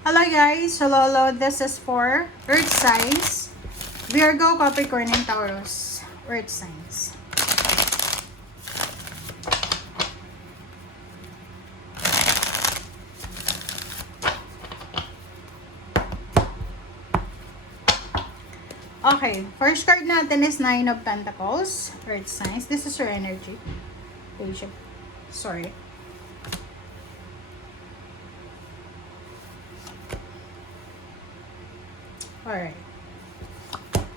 Hello guys, hello, this is for Earth signs, Virgo, Capricorn, and Taurus. Earth signs. Okay, first card natin is Nine of Pentacles, Earth signs. This is your energy. Patient. Sorry. Alright.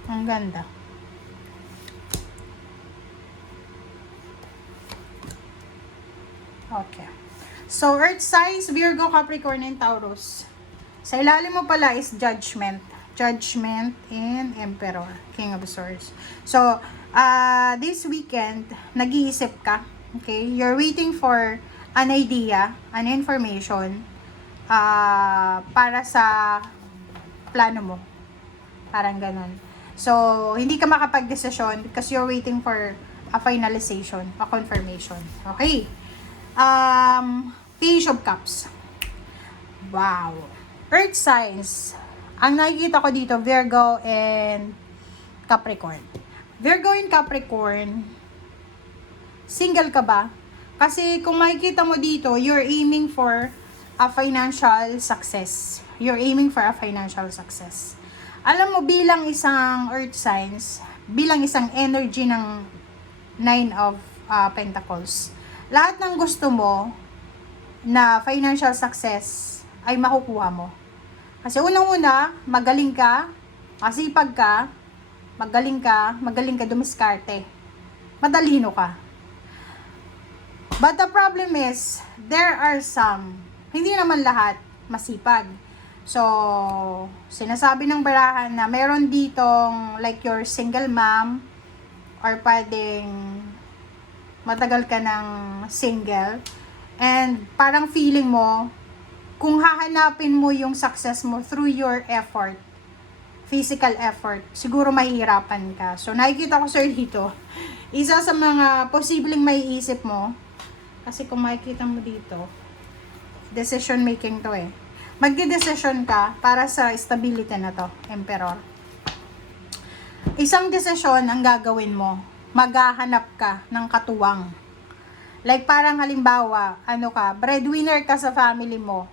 Ang ganda. Okay. So, Earth signs, Virgo, Capricorn, and Taurus. Sa ilalim mo pala is Judgment. Judgment and Emperor, King of Swords. So, this weekend, nag-iisip ka. Okay? You're waiting for an idea, an information, para sa plano mo. Parang ganun. So, hindi ka makapag-desisyon because you're waiting for a finalization, a confirmation. Okay? Page of Cups. Wow. Earth signs. Ang nakikita ko dito, Virgo and Capricorn. Virgo and Capricorn, single ka ba? Kasi kung makikita mo dito, you're aiming for a financial success. You're aiming for a financial success. Alam mo, bilang isang Earth signs, bilang isang energy ng Nine of Pentacles, lahat ng gusto mo na financial success ay makukuha mo. Kasi unang-una, magaling ka, masipag ka, magaling ka dumiskarte. Madalino ka. But the problem is, there are some, hindi naman lahat masipag. So, sinasabi ng barahan na meron ditong like your single mom or pwedeng matagal ka ng single and parang feeling mo kung hahanapin mo yung success mo through your effort, physical effort, siguro mahihirapan ka. So, nakikita ko sir dito, isa sa mga posibleng maiisip mo, kasi kung makikita mo dito, decision making to eh. Magde-decision ka para sa stability na to, Emperor. Isang desisyon ang gagawin mo, maghahanap ka ng katuwang. Like parang halimbawa, breadwinner ka sa family mo,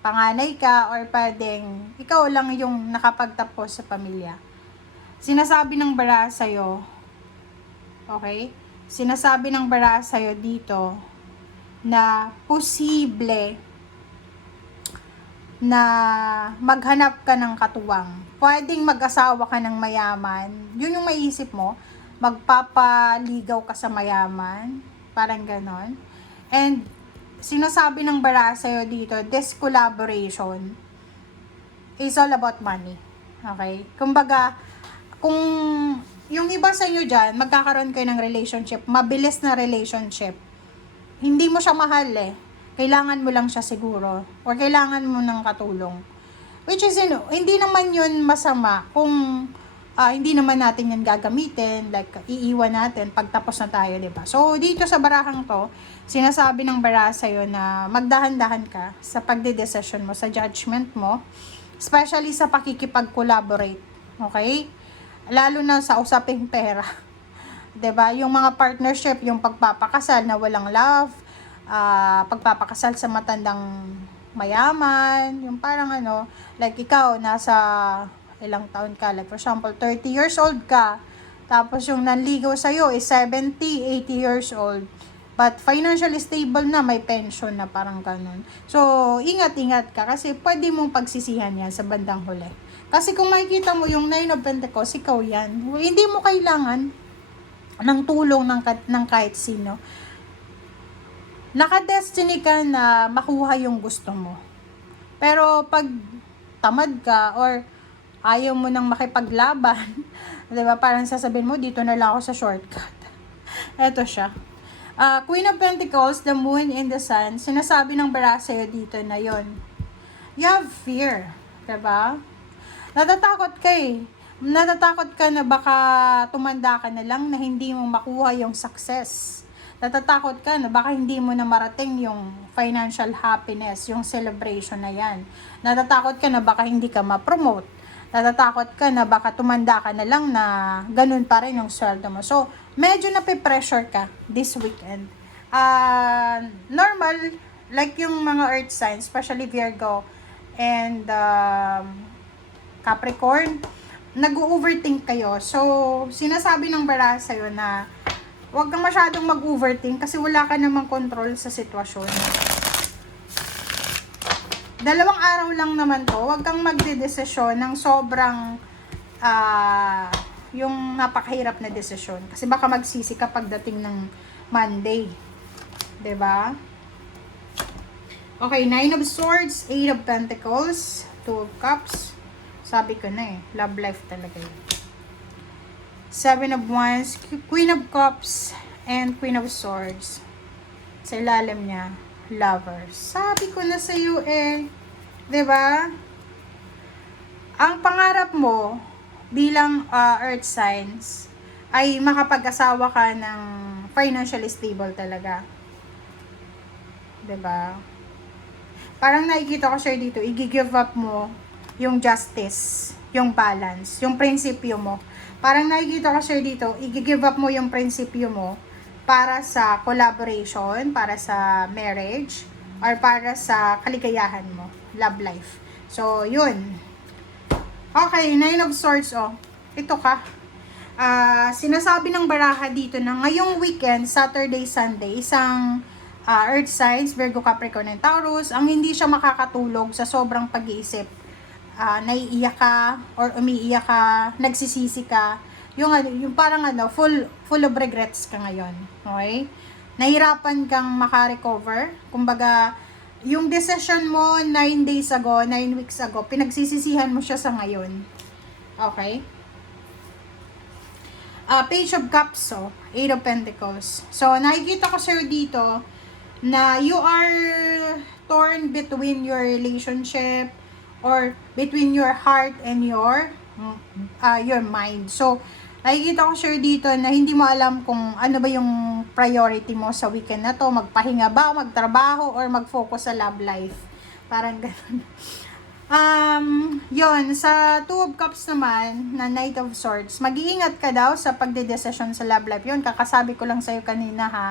panganay ka or pwedeng ikaw lang yung nakapagtapos sa pamilya. Sinasabi ng bara sa'yo, okay? Sinasabi ng bara sa'yo dito na posible na maghanap ka ng katuwang. Pwedeng mag-asawa ka ng mayaman. Yun yung maiisip mo. Magpapaligaw ka sa mayaman. Parang ganon. And sinasabi ng bara sa'yo dito, this collaboration is all about money. Okay? Kumbaga, kung yung iba sa inyo dyan, magkakaroon kayo ng relationship, mabilis na relationship, hindi mo siya mahal eh. Kailangan mo lang siya siguro. Or kailangan mo ng katulong. Which is, hindi naman yun masama kung hindi naman natin yan gagamitin, like iiwan natin pagtapos na tayo, diba? So, dito sa barahang to, sinasabi ng bara sa'yo na magdahan-dahan ka sa pagde-decision mo, sa judgment mo, especially sa pakikipag-collaborate, okay? Lalo na sa usaping pera, diba? Yung mga partnership, yung pagpapakasal na walang love, pagpapakasal sa matandang mayaman, yung parang like ikaw, nasa ilang taon ka, like for example, 30 years old ka, tapos yung nanligaw sa'yo is 70, 80 years old, but financially stable na, may pension na, parang ganun. So, ingat-ingat ka, kasi pwede mong pagsisihan yan sa bandang huli. Kasi kung makikita mo yung Nine of Pentacles, ikaw yan, hindi mo kailangan ng tulong ng kahit sino. Naka-destiny ka na makuha yung gusto mo. Pero pag tamad ka or ayaw mo nang makipaglaban, diba? Parang sasabihin mo, dito na lang ako sa shortcut. Eto siya. Queen of Pentacles, the Moon and the Sun, sinasabi ng bara sa'yo dito na yon. You have fear. Diba? Natatakot ka eh. Natatakot ka na baka tumanda ka na lang na hindi mo makuha yung success. Natatakot ka na baka hindi mo na marating yung financial happiness, yung celebration na yan. Natatakot ka na baka hindi ka ma-promote. Natatakot ka na baka tumanda ka na lang na ganun pa rin yung sweldo mo. So, medyo nape-pressure ka this weekend. Normal, like yung mga earth signs, especially Virgo and Capricorn, nag-overthink kayo. So, sinasabi ng baraha sa'yo na huwag kang masyadong mag-overthink kasi wala ka namang control sa sitwasyon. 2 araw lang naman to, huwag kang magdedesisyon ng sobrang yung napakahirap na desisyon. Kasi baka magsisi ka pagdating ng Monday. 'Di ba? Okay, 9 of Swords, 8 of Pentacles, 2 of Cups. Sabi ko na love life talaga yun. 7 of Wands, Queen of Cups, and Queen of Swords. Sa ilalim niya, Lovers. Sabi ko na sa iyo 'di ba? Ang pangarap mo bilang earth signs ay makapag-asawa ka ng financially stable talaga. 'Di ba? Parang nakikita ko siya dito, i-give up mo yung justice, yung balance, yung prinsipyo mo. Parang nakikita ko siya dito, i-give up mo yung prinsipyo mo para sa collaboration, para sa marriage, or para sa kaligayahan mo, love life. So, yun. Okay, 9 of Swords, ito ka. Sinasabi ng baraha dito na ngayong weekend, Saturday, Sunday, isang earth signs, Virgo, Capricorn, and Taurus, ang hindi siya makakatulog sa sobrang pag-iisip. Naiiyak ka, or umiiyak ka, nagsisisi ka, yung parang full of regrets ka ngayon. Okay? Nahirapan kang makarecover. Kumbaga, yung decision mo 9 days ago, 9 weeks ago, pinagsisisihan mo siya sa ngayon. Okay? Page of Cups, 8 of Pentacles. So, nakikita ko sa'yo dito na you are torn between your relationship or between your heart and your mind. So, nakikita ko sure dito na hindi mo alam kung ano ba yung priority mo sa weekend na to. Magpahinga ba, magtrabaho, or mag-focus sa love life. Parang ganun. Yon sa 2 of Cups naman, na Knight of Swords, mag-iingat ka daw sa pagdedesisyon sa love life. Yun, kakasabi ko lang sa'yo kanina ha.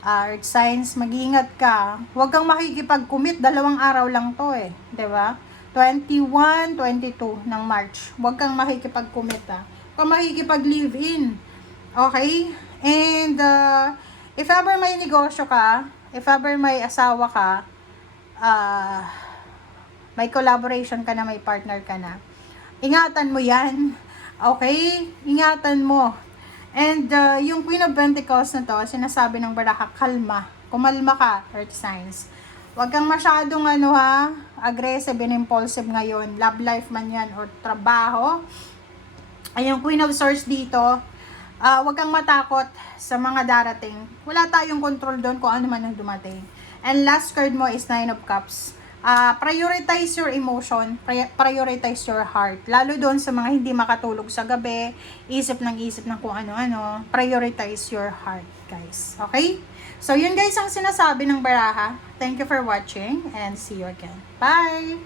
Earth signs, mag-iingat ka. Huwag kang makikipag-commit, 2 araw lang to 'di ba? 21, 22 ng March. Huwag kang makikipag-commit kung makikipag-live-in. Okay? And, if ever may negosyo ka, if ever may asawa ka, may collaboration ka na, may partner ka na, ingatan mo yan. Okay? Ingatan mo. And, yung Queen of Pentacles na to, sinasabi ng baraha, kalma. Kumalma ka, earth signs. Huwag kang masyadong aggressive and impulsive ngayon. Love life man yan, or trabaho. Ay, yung Queen of Swords dito, huwag kang matakot sa mga darating. Wala tayong control doon kung ano man ang dumating. And last card mo is 9 of Cups. Prioritize your emotion, prioritize your heart. Lalo doon sa mga hindi makatulog sa gabi, isip ng kung ano-ano, prioritize your heart, guys. Okay? So, yun guys ang sinasabi ng baraha. Thank you for watching and see you again. Bye!